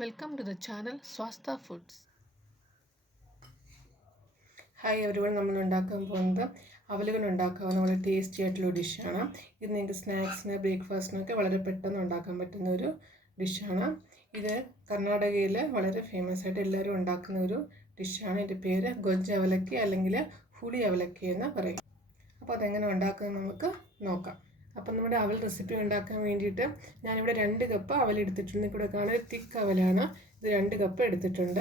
Welcome to the channel Swastha Foods. Hi everyone, നമ്മൾ ഉണ്ടാക്കാൻ പോകുന്നത് അവലുകൾ ഉണ്ടാക്കാവുന്ന വളരെ ടേസ്റ്റി ആയിട്ടുള്ള ഡിഷാണ്. ഇത് നിങ്ങൾക്ക് സ്നാക്സിന് ബ്രേക്ക്ഫാസ്റ്റിനൊക്കെ വളരെ പെട്ടെന്ന് ഉണ്ടാക്കാൻ പറ്റുന്ന ഒരു ഡിഷാണ്. ഇത് കർണാടകയിൽ വളരെ ഫേമസ് ആയിട്ട് എല്ലാവരും ഉണ്ടാക്കുന്ന ഒരു ഡിഷാണ്. ഇതിൻ്റെ പേര് ഗൊജ്ജവലക്കി അല്ലെങ്കിൽ ഹുളി അവലക്കി എന്ന് പറയും. അപ്പോൾ അതെങ്ങനെ ഉണ്ടാക്കുന്നത് നമുക്ക് നോക്കാം. അപ്പം നമ്മുടെ അവൽ റെസിപ്പി ഉണ്ടാക്കാൻ വേണ്ടിയിട്ട് ഞാനിവിടെ 2 കപ്പ് അവൽ എടുത്തിട്ടുണ്ട്. ഇവിടെ കാണുന്നത് തിക്ക് അവലാണ്. ഇത് 2 കപ്പ് എടുത്തിട്ടുണ്ട്.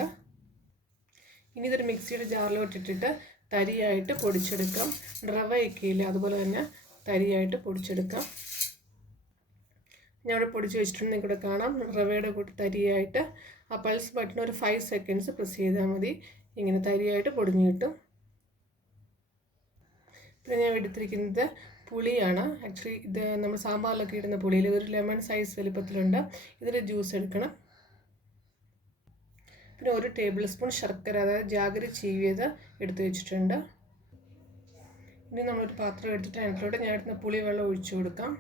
ഇനി ഇതൊരു മിക്സിയുടെ ജാറിലോട്ട് ഇട്ടിട്ട് തരിയായിട്ട് പൊടിച്ചെടുക്കാം. റവയൊക്കെ ഇല്ല, അതുപോലെ തന്നെ തരിയായിട്ട് പൊടിച്ചെടുക്കാം. ഞാൻ ഇവിടെ പൊടിച്ച് വെച്ചിട്ടുണ്ട്, നിങ്ങൾക്കിവിടെ കാണാം. റവയുടെ കൂട്ടി തരിയായിട്ട് ആ പൾസ് ബട്ടൺ ഒരു 5 സെക്കൻഡ്സ് പ്രസ് ചെയ്താൽ മതി. ഇങ്ങനെ തരിയായിട്ട് പൊടിഞ്ഞു കിട്ടും. പിന്നെ ഞാൻ എടുത്തിരിക്കുന്നത് പുളിയാണ്. ആക്ച്വലി ഇത് നമ്മൾ സാമ്പാറിലൊക്കെ ഇടുന്ന പുളിയിൽ ഒരു ലെമൺ സൈസ് വലുപ്പത്തിലുണ്ട്. ഇതിൻ്റെ ജ്യൂസ് എടുക്കണം. പിന്നെ 1 ടേബിൾ സ്പൂൺ ശർക്കര, അതായത് ജാഗരി ചീവിയത് എടുത്ത് വെച്ചിട്ടുണ്ട്. ഇനി നമ്മളൊരു പാത്രം എടുത്തിട്ട് അതിനകത്തോട്ട് ഞാൻ എടുക്കുന്ന പുളി വെള്ളം ഒഴിച്ചു കൊടുക്കാം.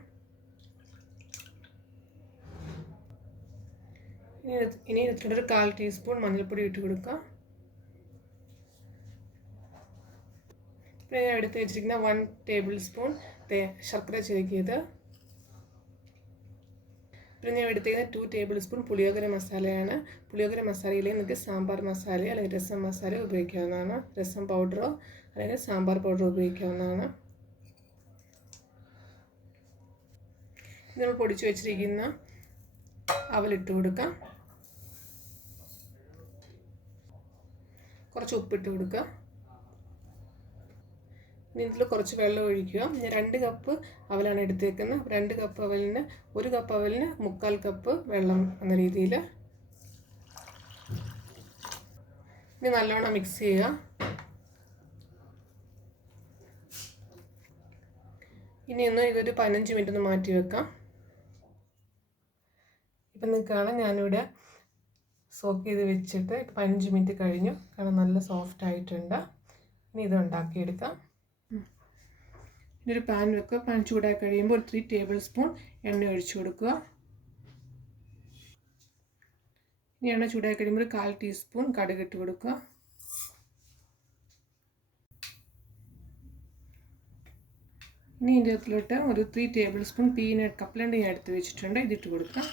ഇനി ഇതിലൊരു 1/4 ടീസ്പൂൺ മഞ്ഞൾപ്പൊടി ഇട്ട് കൊടുക്കാം. പിന്നെ ഞാൻ എടുത്ത് വെച്ചിരിക്കുന്ന 1 ടേബിൾ സ്പൂൺ ശർക്കര ചിരകിയത്. പിന്നെ ഞാൻ എടുത്തിരിക്കുന്ന 2 ടേബിൾ സ്പൂൺ പുളിയോഗര മസാലയാണ്. പുളിയോഗര മസാലയിൽ നിങ്ങൾക്ക് സാമ്പാർ മസാല അല്ലെങ്കിൽ രസം മസാല ഉപയോഗിക്കാവുന്നതാണ്. രസം പൗഡറോ അല്ലെങ്കിൽ സാമ്പാർ പൗഡറോ ഉപയോഗിക്കാവുന്നതാണ്. നമ്മൾ പൊടിച്ചു വെച്ചിരിക്കുന്ന അവലിട്ട് കൊടുക്കാം. കുറച്ച് ഉപ്പിട്ട് കൊടുക്കുക. ഇനി ഇതിൽ കുറച്ച് വെള്ളം ഒഴിക്കുക. ഞാൻ 2 കപ്പ് അവലാണ് എടുത്തേക്കുന്നത്. 2 കപ്പ് അവലിന് 1 കപ്പ് അവലിന് 3/4 കപ്പ് വെള്ളം എന്ന രീതിയിൽ. ഇനി നല്ലോണം മിക്സ് ചെയ്യുക. ഇനി ഇതൊരു 15 മിനിറ്റ് ഒന്ന് മാറ്റി വെക്കാം. ഇപ്പം നിങ്ങൾക്ക് കാണാം, ഞാനിവിടെ സോക്ക് ചെയ്ത് വെച്ചിട്ട് 15 മിനിറ്റ് കഴിഞ്ഞു. കാരണം നല്ല സോഫ്റ്റ് ആയിട്ടുണ്ട്. ഇനി ഇത് ഉണ്ടാക്കിയെടുക്കാം. ഇതൊരു പാൻ വെക്കുക. പാൻ ചൂടായി കഴിയുമ്പോൾ 3 ടേബിൾ സ്പൂൺ എണ്ണ ഒഴിച്ചു കൊടുക്കുക. ഇനി എണ്ണ ചൂടായി കഴിയുമ്പോൾ 1/4 ടീസ്പൂൺ കടുക് ഇട്ട് കൊടുക്കുക. ഇനി ഇതിൻ്റെ അകത്തിലോട്ട് ഒരു 3 ടേബിൾ സ്പൂൺ പീനട്ട് കപ്പലണ്ടി ഞാൻ എടുത്ത് വെച്ചിട്ടുണ്ട്, ഇതിട്ട് കൊടുക്കുക.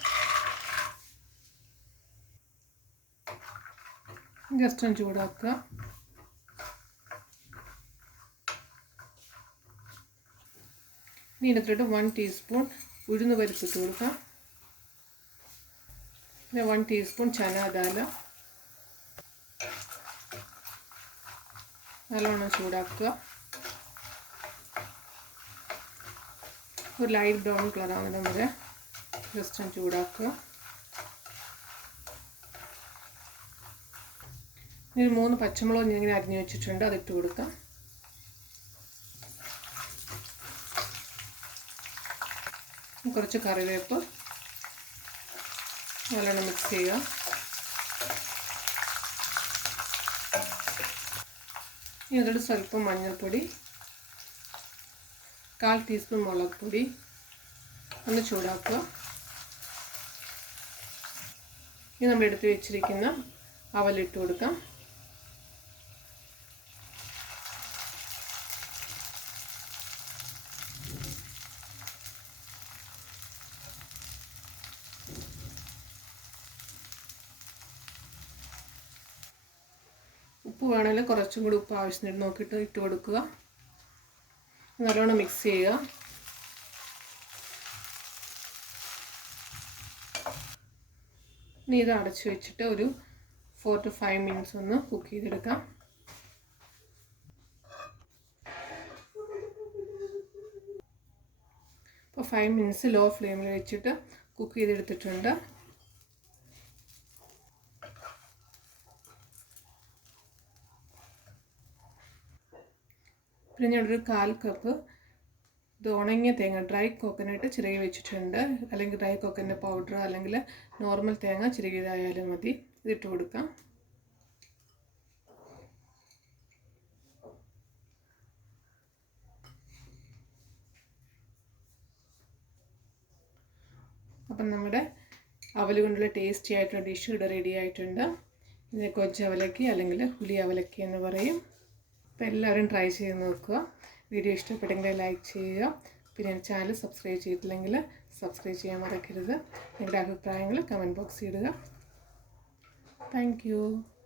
ജസ്റ്റ് ഒന്ന് ചൂടാക്കുക. ഇനി ഇതിനകത്തോട്ട് 1 ടീസ്പൂൺ ഉഴുന്ന് പരിപ്പ് ഇട്ട് കൊടുക്കാം. പിന്നെ 1 ടീസ്പൂൺ ചന ദാൽ. നല്ലോണം ചൂടാക്കുക. ഒരു ലൈറ്റ് ബ്രൗൺ കളർ ആവുന്നത് വരെ ജസ്റ്റ് ഒന്ന് ചൂടാക്കുക. ഇനി 3 പച്ചമുളക് ഞാൻ ഇങ്ങനെ അരിഞ്ഞു വെച്ചിട്ടുണ്ട്, അതിട്ട് കൊടുക്കാം. കുറച്ച് കറിവേപ്പ് നല്ലോണം മിക്സ് ചെയ്യുക. ഇനി അതോട് സ്വല്പം മഞ്ഞൾപ്പൊടി, 1/4 ടീസ്പൂൺ മുളക് പൊടി ഒന്ന് ചൂടാക്കുക. ഇനി നമ്മൾ എടുത്ത് വെച്ചിരിക്കുന്ന അവലിട്ട് കൊടുക്കാം. ഉപ്പ് വേണമെങ്കിൽ കുറച്ചും കൂടി ഉപ്പ് ആവശ്യത്തിന് നോക്കിയിട്ട് ഇട്ട് കൊടുക്കുക. നല്ലോണം മിക്സ് ചെയ്യുക. ഇനി ഇത് അടച്ചു വെച്ചിട്ട് ഒരു 4 to 5 മിനിറ്റ്സ് ഒന്ന് കുക്ക് ചെയ്തെടുക്കാം. ഇപ്പോൾ 5 മിനിറ്റ്സ് ലോ ഫ്ലെയിമിൽ വെച്ചിട്ട് കുക്ക് ചെയ്തെടുത്തിട്ടുണ്ട്. പിന്നെ ഞാനൊരു 1/4 കപ്പ് ഇത് ഉണങ്ങിയ തേങ്ങ, ഡ്രൈ കോക്കനട്ട് ചിരകി വെച്ചിട്ടുണ്ട്. അല്ലെങ്കിൽ ഡ്രൈ കോക്കനട്ട് പൗഡർ അല്ലെങ്കിൽ നോർമൽ തേങ്ങ ചിരകിയതായാലും മതി. ഇതിട്ട് കൊടുക്കാം. അപ്പം നമ്മുടെ അവൽ കൊണ്ടുള്ള ടേസ്റ്റി ആയിട്ടുള്ള ഡിഷ് ഇവിടെ റെഡി ആയിട്ടുണ്ട്. ഇതിനെ ഗൊജ്ജവലക്കി അല്ലെങ്കിൽ ഹുലി അവലക്കി എന്ന് പറയും. അപ്പോൾ എല്ലാവരും ട്രൈ ചെയ്ത് നോക്കുക. വീഡിയോ ഇഷ്ടപ്പെട്ടെങ്കിൽ ലൈക്ക് ചെയ്യുക. പിന്നെ ചാനൽ സബ്സ്ക്രൈബ് ചെയ്തിട്ടില്ലെങ്കിൽ സബ്സ്ക്രൈബ് ചെയ്യാൻ മറക്കരുത്. നിങ്ങളുടെ അഭിപ്രായങ്ങൾ കമൻറ്റ് ബോക്സിൽ ഇടുക. Thank you.